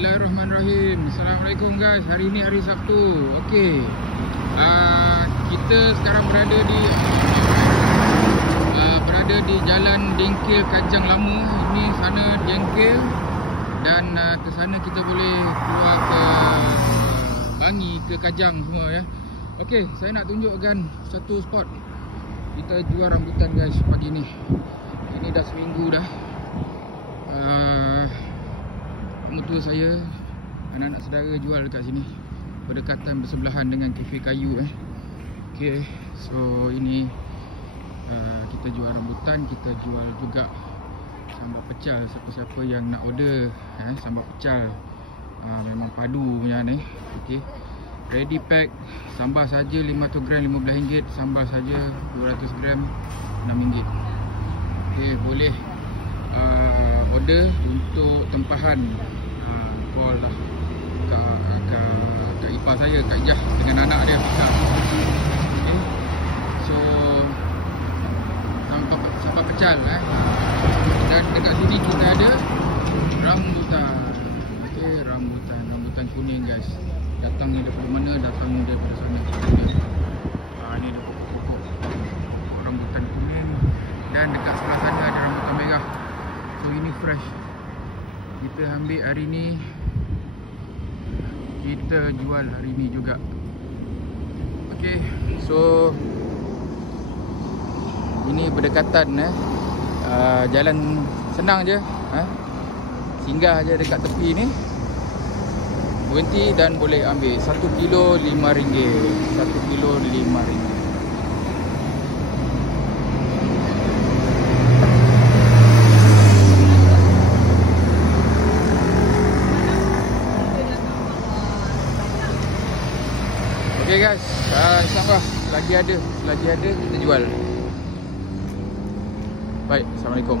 Bismillahirrahmanirrahim. Assalamualaikum guys. Hari ini hari Sabtu. Okey. Kita sekarang berada di Jalan Dengkil Kajang Lama. Ini sana Dengkil dan ke sana kita boleh keluar ke Bangi, ke Kajang semua ya. Okey, saya nak tunjukkan satu spot. Kita jual rambutan guys pagi ni. Ini dah seminggu dah. Mertua saya, anak-anak saudara jual dekat sini, berdekatan bersebelahan dengan kafe kayu Okay, so ini kita jual rambutan, kita jual juga sambal pecel. Siapa-siapa yang nak order sambal pecel, memang padu punya ni. Okay, ready pack. Sambal saja 500 gram RM15, sambal saja 200 gram RM6. Okay, boleh order untuk tempahan. Call lah Kak ipar saya, Kak Ijah dengan anak dia. Okay. So sambal pecel dan dekat sini kita ada rambutan. Okay, rambutan kuning guys. Datangnya daripada mana? Datangnya daripada sana. Ini ada pokok-pokok rambutan kuning, dan dekat sebelah sana ada rambutan merah. So ini fresh, kita ambil hari ni, kita jual hari ni juga. Okay, so ini berdekatan jalan senang je, singgah je dekat tepi ni, berhenti dan boleh ambil. 1 kilo RM5, 1 kilo RM5. Okay guys, insyaAllah selagi ada kita jual. Baik, Assalamualaikum.